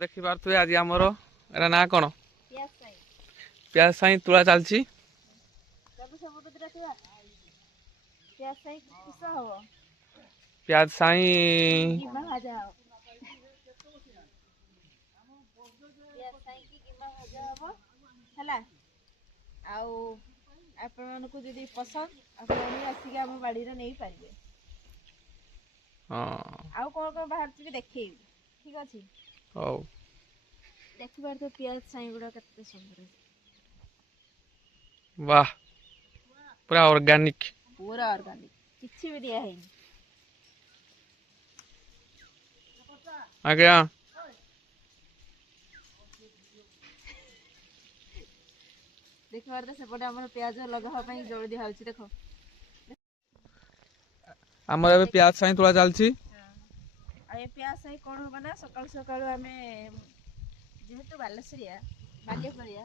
देखि पारथुए आज आमर एरा ना कौन प्याज साई तुला चलची प्याज साई जदि पसंद आसिक आम बाड़ी नहीं पारे आउ कौन कौन बाहर भी देखे ठीक अच्छे देखि पार तो प्याज साई गुड़ा केते सुंदर वाह पूरा ऑर्गेनिक किछि भी दिया है आज्ञा देख पार तो सेपटे आम प्याज लगा जोड़ दिया देख आमर ए प्याज साई तुला चलची प्याज साई कौन हम ना सकाल सकाल आम जेहेतु बालेश्वरिया बालियापरिया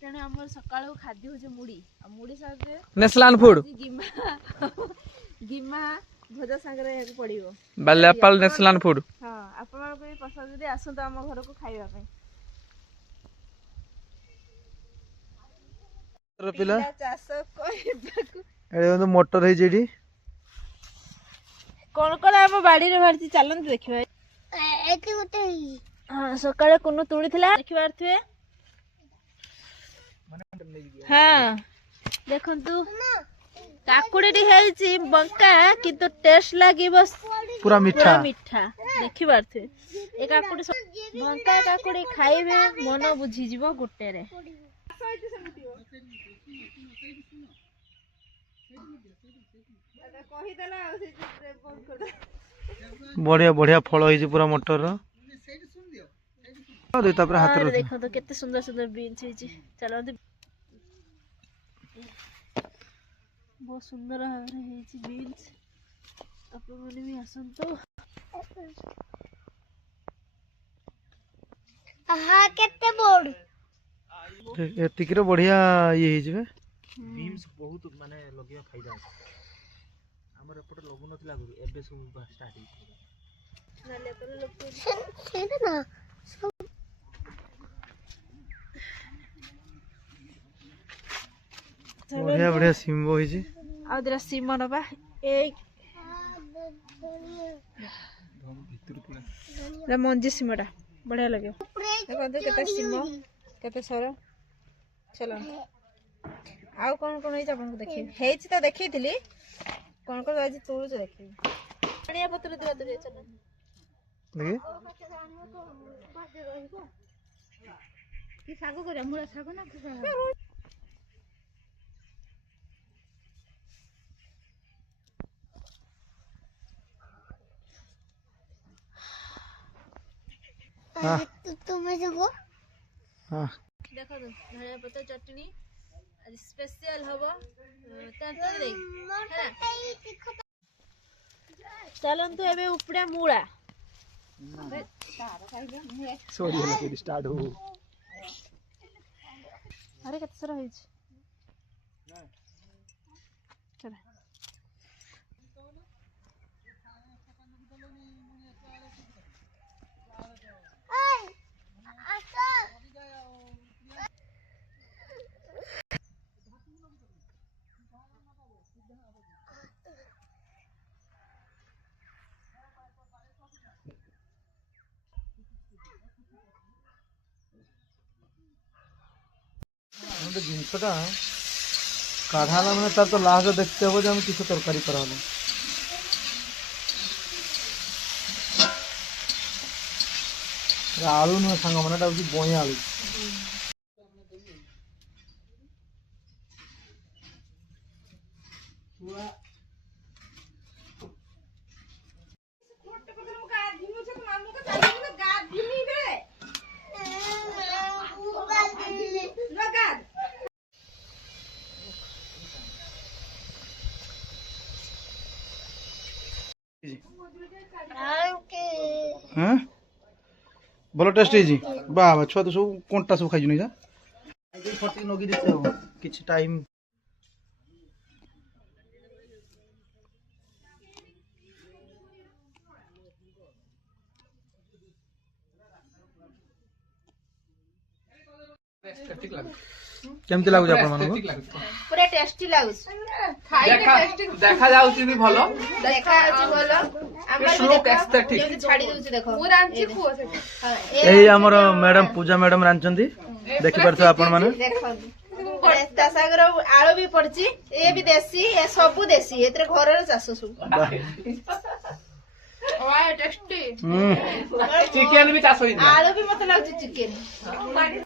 तेणु आम सका खाद्य हूँ मुड़ी मुड़ी साथे नेशनल फूड गिमा भजा सागर पड़ो बालियापाल नेशनल फूड हाँ आपण भी पसंद जब आसतु आम घर को खाइबा पिला चाष मोटर है कौन कौन आम बाड़ी रे बाहर चलते देखा हाँ सकाଳେ कुनु तुड़ी थिला देखि पारथुए हाँ देखंतु काकुड़ी हेची बंका किंतु टेस्ट लागिबो पूरा मीठा देखि पारथुए ए काकुड़ी बंका काकुड़ी खाइबे मन बुझी जीवो गुटे रे बढ़िया बढ़िया फल होई पूरा मटर देखो तो केते सुंदर सुंदर बीन्स होई चलो बहुत सुंदर भाव में बीन्स आपण माने भी आसंतो आहा केते बोड एतिकरे बढ़िया ये ही जबे बीन्स बहुत माने लगिया फायदा हमर एपटे लगु नथिला गुरु एबे सब स्टार्ट ही नाले पर लोग छेना ना बढ़िया बढ़िया सिम्बो होई छी आ दरा सिमो नबा ए रे मंजी सिमोटा बढ़िया लगे देखो तो केते सिमो केते सर चलो आउ कौन कौन होई आपन को देखि हेछि तो देखैतिली कौन कौन आज तोड़ से देखि बढ़िया पत्र दिला दे चलो देखि की सागो करे मुरा सागो ना हां तुम्हें जो हां देखो तो धनिया पत्ता चटनी आज स्पेशल हबो तंत्र दे चलन तो एबे उपडा मूळा सॉरी होला के स्टार्ट हो अरे कत सर होई चल जिनसटा काढ़ाला मैंने तार तो लास्ट देखते हो हम किस तरकारी करा आलू नुह सांग मैंने बई आलू हाँ भल टेस्ट है बाबा छुआ तो सब कंटा सब खाई जा फटी नगी देते हो किसी टाइम କେମିତି ଲାଗୁଛି ଆପଣମାନଙ୍କୁ? ପୁରା ଟେଷ୍ଟି ଲାଗୁଛି। ଦେଖା ଯାଉଛି ବି ଭଲ। ଦେଖା ଯାଉଛି ଭଲ। ଆମର ବି Look ଦେଖ aesthetic। କେମିତି ଛାଡି ଯାଉଛି ଦେଖ। ଏଇ ଆମର ମ୍ୟାଡାମ ପୂଜା ମ୍ୟାଡାମ ରାନ୍ଧିଛନ୍ତି, ଦେଖିପାରୁଥିବେ ଆପଣ ମାନେ। ଦେଖନ୍ତୁ ତା ସାଙ୍ଗରେ ଆଳୁ ବି ପଡିଛି, ଏ ବି ଦେଶୀ, ଏ ସବୁ ଦେଶୀ, ଏଥିରେ ଘରର ଚାଷ ସବୁ। ଚିକେନ ବି ଚାଷ ହେଇଥିଲା। ଆଳୁ ବି ମତେ ଲାଗୁଛି ଚିକେନ।